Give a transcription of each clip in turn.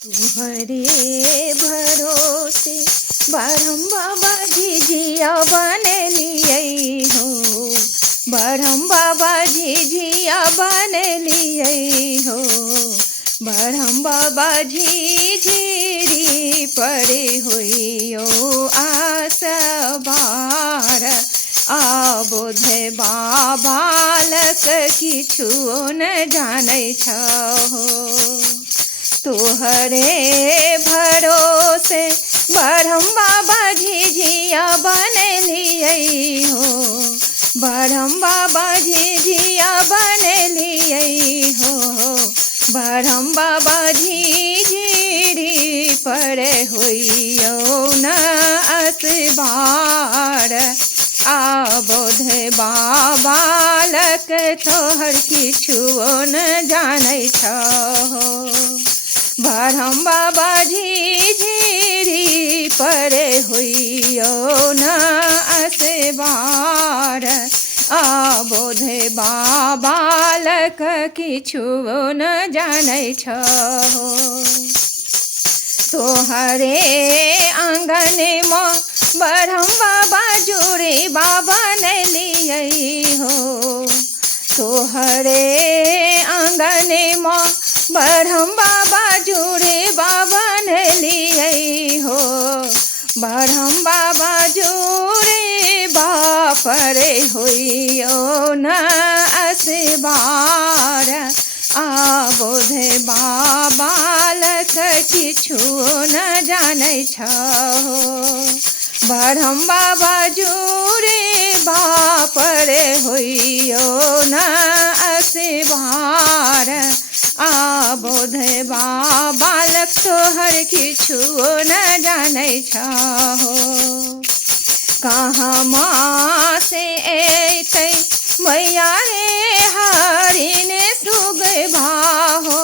तुम्हारे भरोसे बरहम बाबा झिझिया बनलियै हो। बरहम बाबा झिझिया बनलियै हो। बरहम बाबा झिझिरी पड़े होइयो आसबार आबोध बाबालक किछु न जानै छहो। तोहरे भरोसे बरहम बाबा झिझिया बनलियै हो। बरहम बाबा झिझिया बनलियै हो। बरहम बाबा झिझिरी पड़े होइयो न असबार आबोध बाबालक तोहर किछु न जानै छहो। बरहम बाबा झिझिरी पड़े होइयो न असबार आबोध बाबालक किछु न जानै छहो। तोहरे आंगनमा बरहम बाबा जुड़े बाबा बनलियै हो। तोहरे आंगनमा बरहम बाबा जुड़े बाबा बनलियै हो। बरहम बाबा जुड़े बापरे होइयो न असबार आबोध बाबालक किछु न जानै छहो। बरहम बाबा जुड़े बापरे होइयो न असबार आबोध बाबालक तोहर किछु न जानै छहो। कहमा से अयतै मैया रे हरिन सुगबा हो।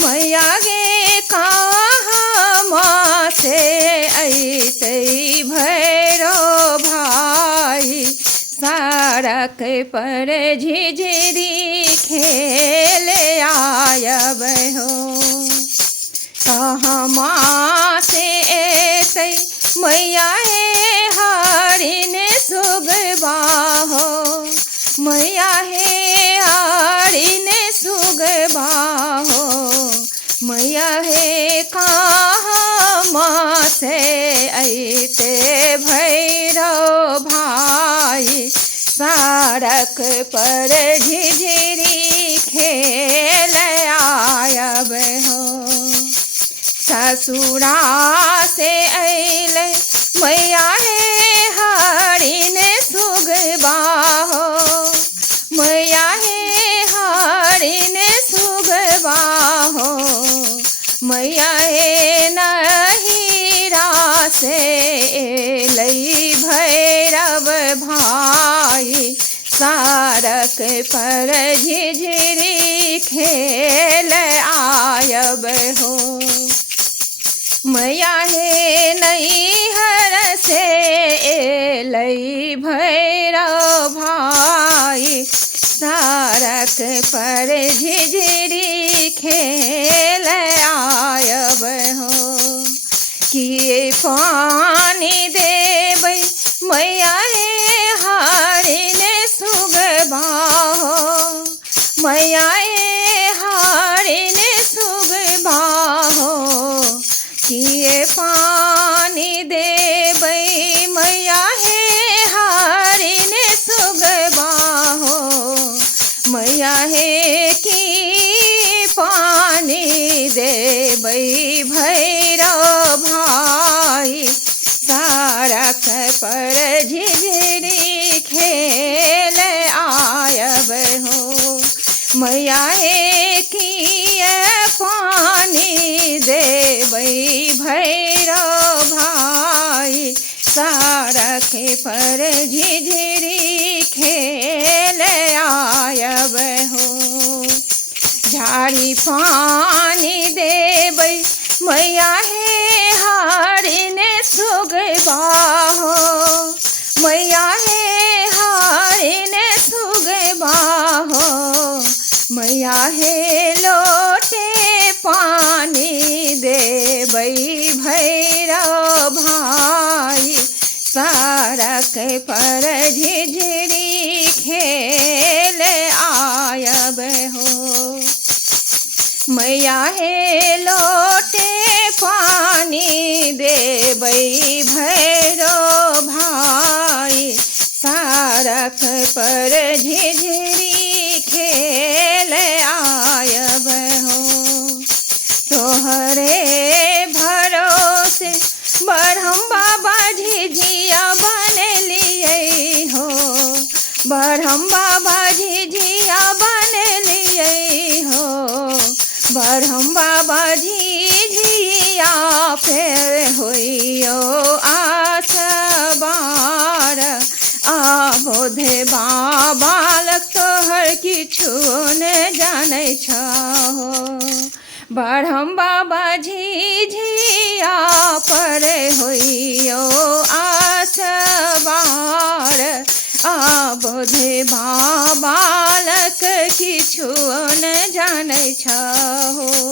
मैया गे कहमा से अयतै भैरो भाई सड़क पर झिझिरी खेल आयब हो। कहमा से अयतै मैया हे हरिन सुगबा हो। मैया हे हरिन सुगबा हो। मैया हे कहमा से अयते भैरो भाई सड़क पर झिझिरी खेल आयब हो। ससुरा से अयलै मैया हे हरिन सुगबा हो। मैया हे हरिन सुगबा हो। मैया हे नहिरा से अयलै भैरव भाई सड़क पर झिझिरी खेल आयब हो। मैया हे नैहर से अयलै भैरव भाई सड़क पर झिझिरी खेल आयब हो। किए पानी देबै मैया हे हरिन सुगबा हो। मैया हे हरिन सुगबा हो। किए पानी देबै मैया हे हरिन सुगबा हो। मैया हे की पानी देबै भैरव भाई सड़क पर झिझिरी खेल आयब हो। मैया हे किए पानी देबै भैरव भाई सड़क पर झिझिरी खेल आयब हो। झाड़ी पानी देबै मैया हे हरिन सुगबा हो। मैया हे हरिन सुगबा हो। मैया हे लोटे पानी मैया हे लोटे पानी देबै भैरो भाई सारख पर झिझरी खेल आयब हो। तोहरे भरोसे बरहम बाबा झिझिया बनलिए हो। बरहम बाबा झिझिया बनलिए हो। बरहम बाबा झिझिया फेर होइयो आसबार बोधे बालक तोहर किछु न जानै छहो। बरहम बाबा झिझिया पर होइयो आसबार बोधे बालक किछु न जानै छहो।